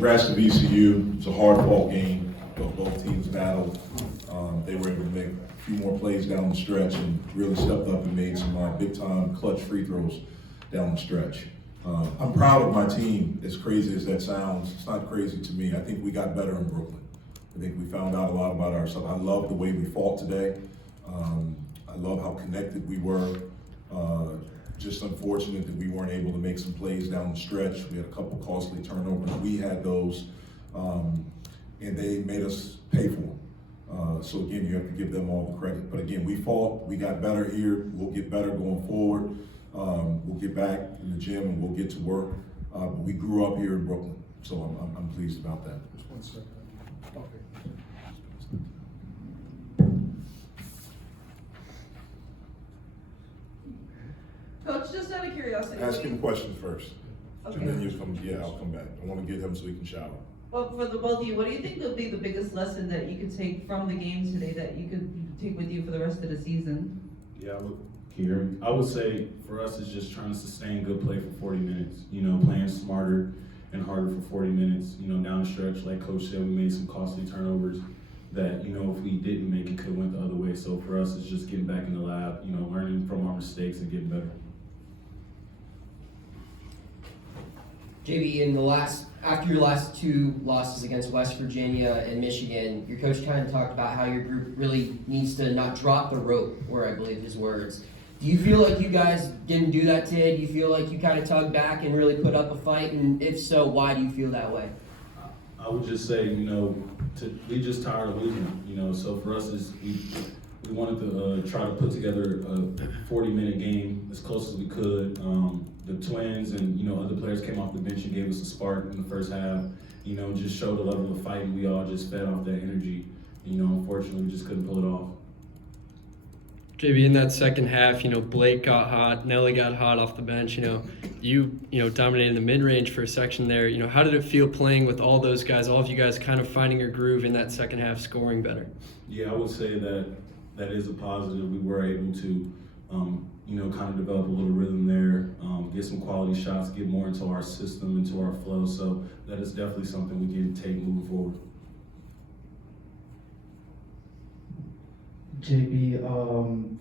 congrats to VCU. It's a hard-fought game. Both teams battled. They were able to make a few more plays down the stretch and really stepped up and made some big-time clutch free throws down the stretch. I'm proud of my team, as crazy as that sounds. It's not crazy to me. I think we got better in Brooklyn. I think we found out a lot about ourselves. I love the way we fought today. I love how connected we were. Just unfortunate that we weren't able to make some plays down the stretch. We had a couple costly turnovers. We had those, and they made us pay for them. So again, you have to give them all the credit. But again, we fought, we got better here. We'll get better going forward. We'll get back in the gym and we'll get to work. But we grew up here in Brooklyn, so I'm pleased about that. Just 1 second. Okay. Coach, just out of curiosity. Ask him questions first. Okay. And then I'll come back. I want to get him so he can shower. Well, for the both of you, what do you think will be the biggest lesson that you could take from the game today that you could take with you for the rest of the season? Yeah, I would say for us it's just trying to sustain good play for 40 minutes. You know, playing smarter and harder for 40 minutes. You know, down the stretch, like Coach said, we made some costly turnovers that, you know, if we didn't make it, could have went the other way. So for us, it's just getting back in the lab, you know, learning from our mistakes and getting better. JB, after your last two losses against West Virginia and Michigan, your coach kind of talked about how your group really needs to not drop the rope, were I believe his words. Do you feel like you guys didn't do that today? Do you feel like you kind of tugged back and really put up a fight? And if so, why do you feel that way? I would just say, you know, we just tired of losing. You know, so for us, we wanted to try to put together a 40-minute game as close as we could. The Twins and, you know, other players came off the bench and gave us a spark in the first half. You know, just showed a level of fight, and we all just fed off that energy. You know, unfortunately, we just couldn't pull it off. JB, in that second half, you know, Blake got hot, Nelly got hot off the bench. You know, dominated the mid-range for a section there. You know, how did it feel playing with all those guys, all of you guys kind of finding your groove in that second half, scoring better? Yeah, I would say that is a positive. We were able to, you know, kind of develop a little rhythm there, get some quality shots, get more into our system, into our flow. So that is definitely something we can take moving forward. JB,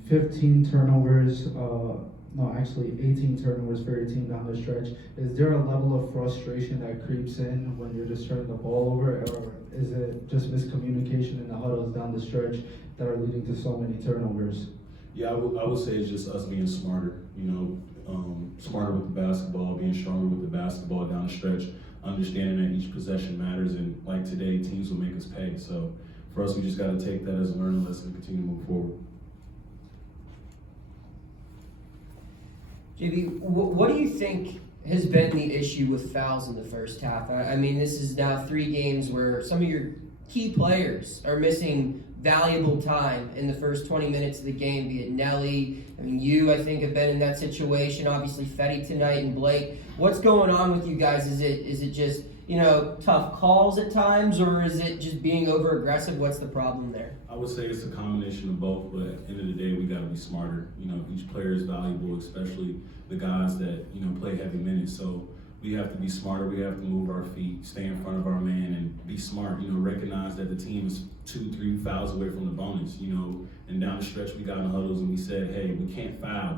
15 turnovers, no, actually 18 turnovers for your team down the stretch. Is there a level of frustration that creeps in when you're just turning the ball over, or is it just miscommunication in the huddles down the stretch that are leading to so many turnovers? Yeah, I would say it's just us being smarter, you know, smarter with the basketball, being stronger with the basketball down the stretch, understanding that each possession matters, and like today, teams will make us pay. So for us, we just got to take that as a learning lesson and continue to move forward. JB, what do you think has been the issue with fouls in the first half? I mean, this is now 3 games where some of your key players are missing valuable time in the first 20 minutes of the game, be it Nelly, I mean, you, I think, have been in that situation, obviously Fetty tonight and Blake. What's going on with you guys? Is it just, you know, tough calls at times, or is it just being over-aggressive? What's the problem there? I would say it's a combination of both, but at the end of the day, we got to be smarter. You know, each player is valuable, especially the guys that, you know, play heavy minutes. So we have to be smarter. We have to move our feet, stay in front of our man, and be smart. You know, recognize that the team is 2-3 fouls away from the bonus. You know, and down the stretch, we got in the huddles and we said, hey, we can't foul,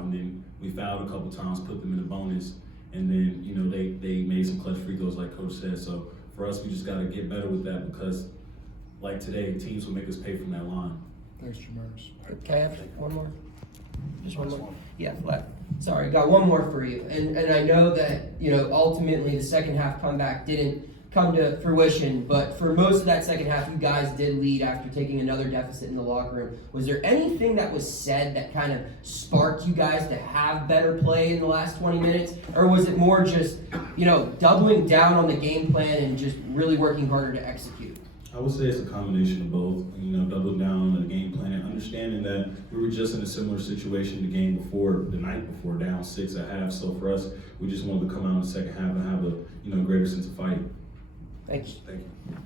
and then we fouled a couple times, put them in the bonus, and then, you know, they made some clutch free throws, like Coach said. So for us, we just got to get better with that, because like today, teams will make us pay from that line. Thanks, Jamarius. Can I have one more? Just one more? Yeah, flat. Sorry, got one more for you. And I know that, you know, ultimately the second half comeback didn't come to fruition, but for most of that second half, you guys did lead after taking another deficit in the locker room. Was there anything that was said that kind of sparked you guys to have better play in the last 20 minutes? Or was it more just, you know, doubling down on the game plan and just really working harder to execute? I would say it's a combination of both. You know, doubling down on the game plan and understanding that we were just in a similar situation the game before, the night before, down 6 at half. So for us, we just wanted to come out in the second half and have a, you know, greater sense of fight. Thanks. Thank you.